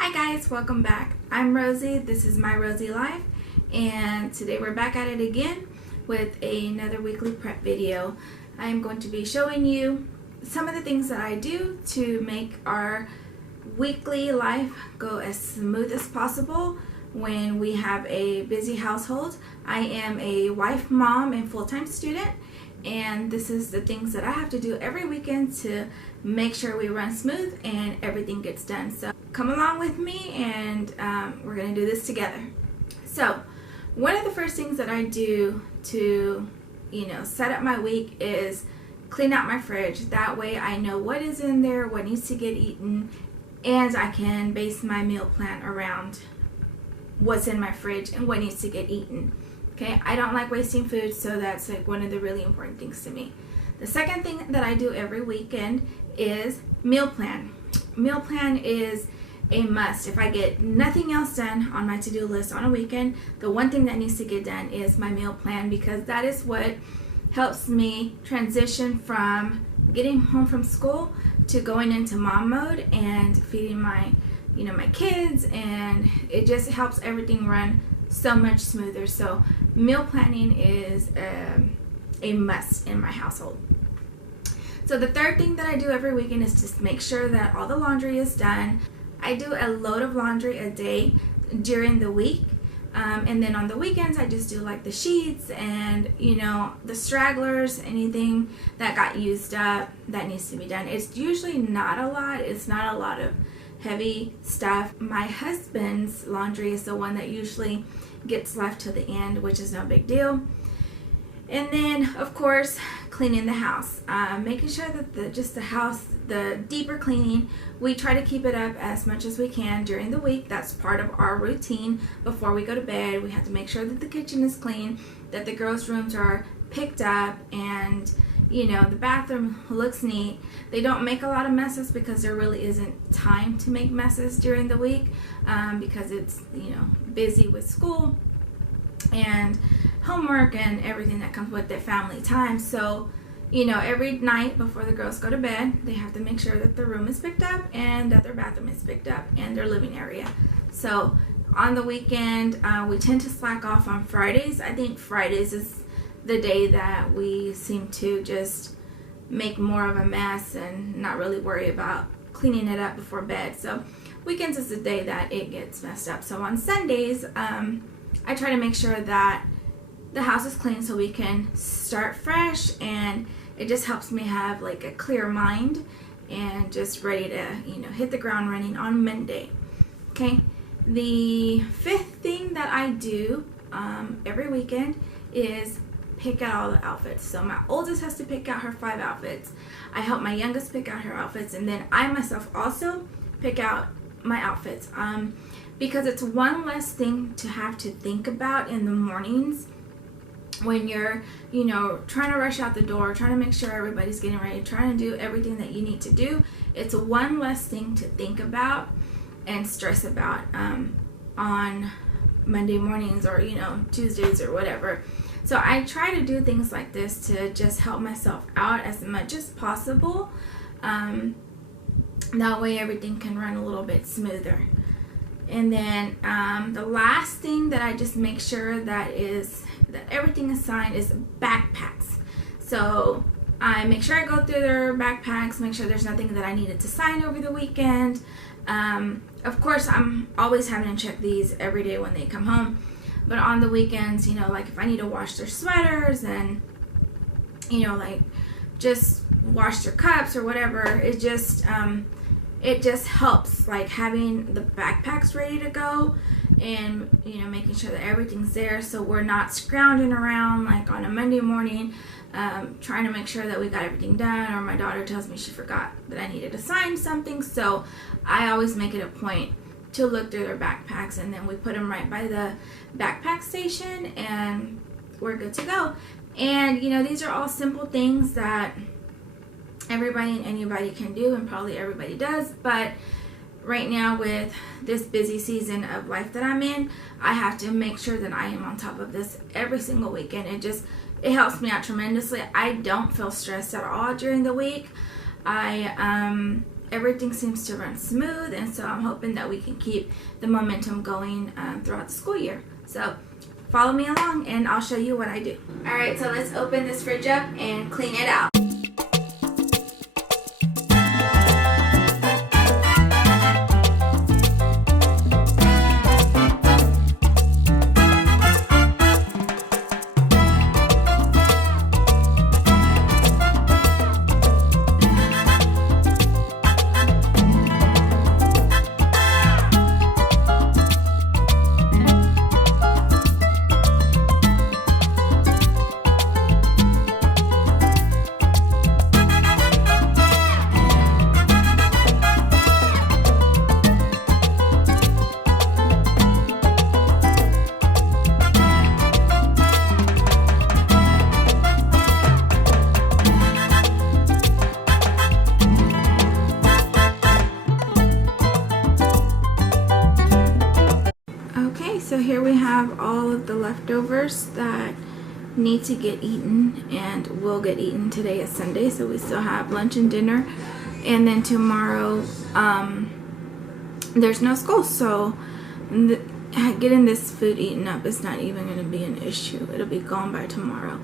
Hi guys, welcome back. I'm Rosie, this is My Rosie Life, and today we're back at it again with another weekly prep video. I am going to be showing you some of the things that I do to make our weekly life go as smooth as possible when we have a busy household. I am a wife, mom, and full-time student, and this is the things that I have to do every weekend to make sure we run smooth and everything gets done. So come along with me and we're gonna do this together. So one of the first things that I do to set up my week is clean out my fridge. That way I know what is in there, what needs to get eaten, and I can base my meal plan around what's in my fridge and what needs to get eaten. Okay, I don't like wasting food, so that's like one of the really important things to me. The second thing that I do every weekend is meal plan. Meal plan is a must. If I get nothing else done on my to-do list on a weekend, the one thing that needs to get done is my meal plan, because that is what helps me transition from getting home from school to going into mom mode and feeding my my kids, and it just helps everything run so much smoother. So meal planning is a must in my household. So the third thing that I do every weekend is just make sure that all the laundry is done. I do a load of laundry a day during the week, and then on the weekends I just do like the sheets and the stragglers, anything that got used up that needs to be done. It's usually not a lot. It's not a lot of heavy stuff. My husband's laundry is the one that usually gets left to the end, which is no big deal. And then of course cleaning the house, making sure that the house, the deeper cleaning, we try to keep it up as much as we can during the week. That's part of our routine. Before we go to bed, we have to make sure that the kitchen is clean, that the girls' rooms are picked up, and the bathroom looks neat. They don't make a lot of messes because there really isn't time to make messes during the week, because it's busy with school and homework and everything that comes with their family time. So every night before the girls go to bed, they have to make sure that their room is picked up and that their bathroom is picked up and their living area. So on the weekend, we tend to slack off on Fridays. I think Fridays is the day that we seem to just make more of a mess and not really worry about cleaning it up before bed. So weekends is the day that it gets messed up. So on Sundays, I try to make sure that the house is clean so we can start fresh, and it just helps me have like a clear mind and just ready to hit the ground running on Monday. Okay, the fifth thing that I do every weekend is pick out all the outfits. So my oldest has to pick out her 5 outfits. I help my youngest pick out her outfits, and then I myself also pick out my outfits, because it's one less thing to have to think about in the mornings when you're trying to rush out the door, trying to make sure everybody's getting ready, trying to do everything that you need to do. It's one less thing to think about and stress about on Monday mornings or Tuesdays or whatever. So I try to do things like this to just help myself out as much as possible. That way everything can run a little bit smoother. And then the last thing that I just make sure that everything is signed is backpacks. So I make sure I go through their backpacks, make sure there's nothing that I needed to sign over the weekend. Of course, I'm always having to check these every day when they come home. But on the weekends, like if I need to wash their sweaters and, like just wash their cups or whatever, it just helps, like having the backpacks ready to go and, making sure that everything's there so we're not scrounging around like on a Monday morning, trying to make sure that we got everything done, or my daughter tells me she forgot that I needed to sign something. So I always make it a point to look through their backpacks, and then we put them right by the backpack station and we're good to go. And these are all simple things that everybody and anybody can do, and probably everybody does, but right now with this busy season of life that I'm in, I have to make sure that I am on top of this every single weekend. It helps me out tremendously. I don't feel stressed at all during the week. I everything seems to run smooth, and so I'm hoping that we can keep the momentum going throughout the school year. So follow me along and I'll show you what I do. Alright, so let's open this fridge up and clean it out. So here we have all of the leftovers that need to get eaten and will get eaten. Today is Sunday, so we still have lunch and dinner, and then tomorrow there's no school, so getting this food eaten up is not even going to be an issue. It'll be gone by tomorrow.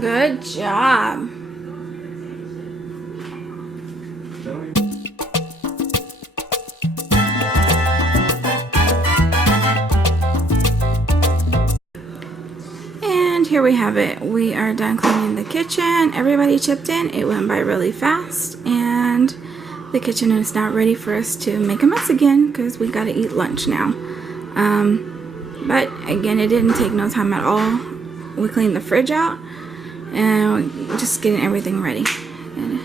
Good job. And here we have it. We are done cleaning the kitchen. Everybody chipped in. It went by really fast, and the kitchen is now ready for us to make a mess again because we got to eat lunch now. But again, it didn't take no time at all. We cleaned the fridge out and just getting everything ready. And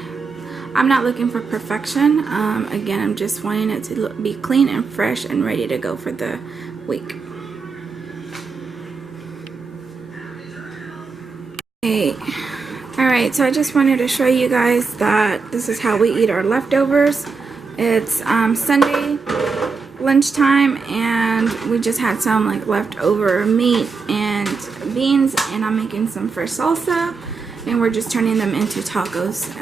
I'm not looking for perfection. Again, I'm just wanting it to be clean and fresh and ready to go for the week. Okay. Alright, so I just wanted to show you guys that this is how we eat our leftovers. It's Sunday lunchtime, and we just had some like leftover meat and beans, and I'm making some fresh salsa, and we're just turning them into tacos.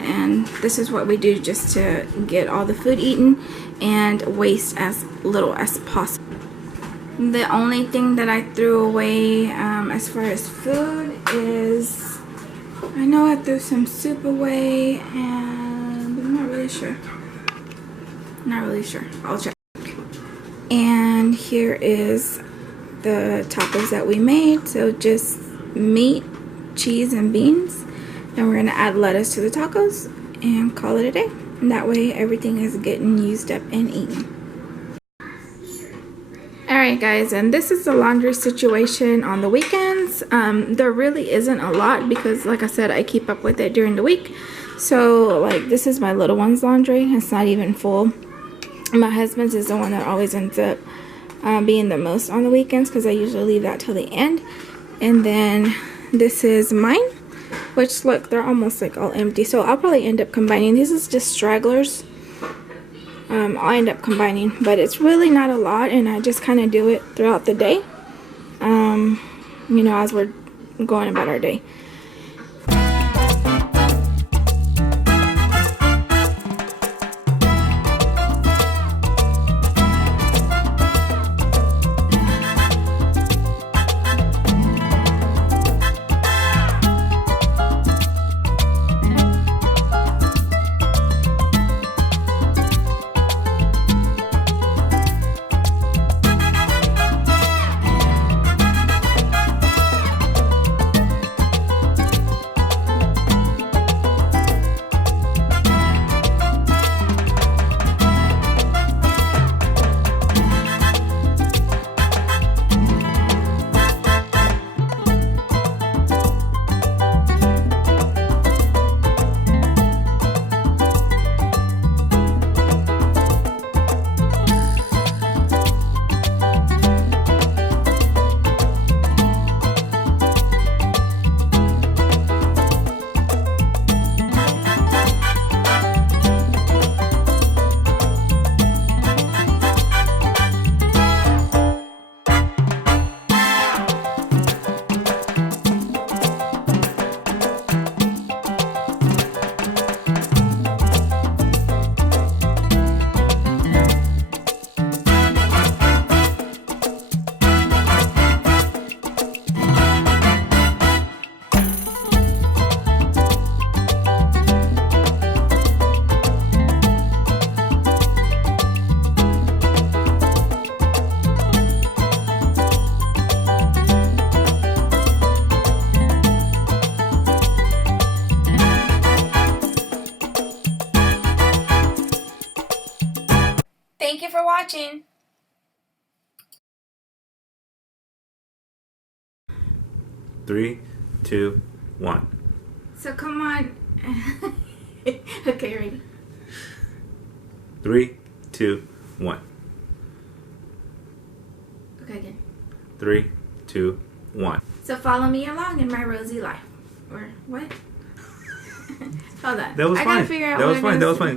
And this is what we do just to get all the food eaten and waste as little as possible. The only thing that I threw away as far as food is, I know I threw some soup away, and I'm not really sure. Not really sure. I'll check. And here is the tacos that we made. So just meat, cheese, and beans. And we're gonna add lettuce to the tacos and call it a day. And that way everything is getting used up and eaten. Alright guys, and this is the laundry situation on the weekends. There really isn't a lot because, like I said, I keep up with it during the week. So like, this is my little one's laundry. It's not even full. My husband's is the one that always ends up being the most on the weekends because I usually leave that till the end. And then this is mine, which look, they're almost like all empty. So I'll probably end up combining. These is just stragglers. I'll end up combining, but it's really not a lot, and I just kind of do it throughout the day. you know, as we're going about our day. Thank you for watching. Three, 2, 1. So come on. Okay, ready? 3, 2, 1. Okay, again. 3, 2, 1. So follow me along in my rosy life. Or what? Hold on. That was I fine. gotta figure out That what was I'm fine. gonna That was say. fine.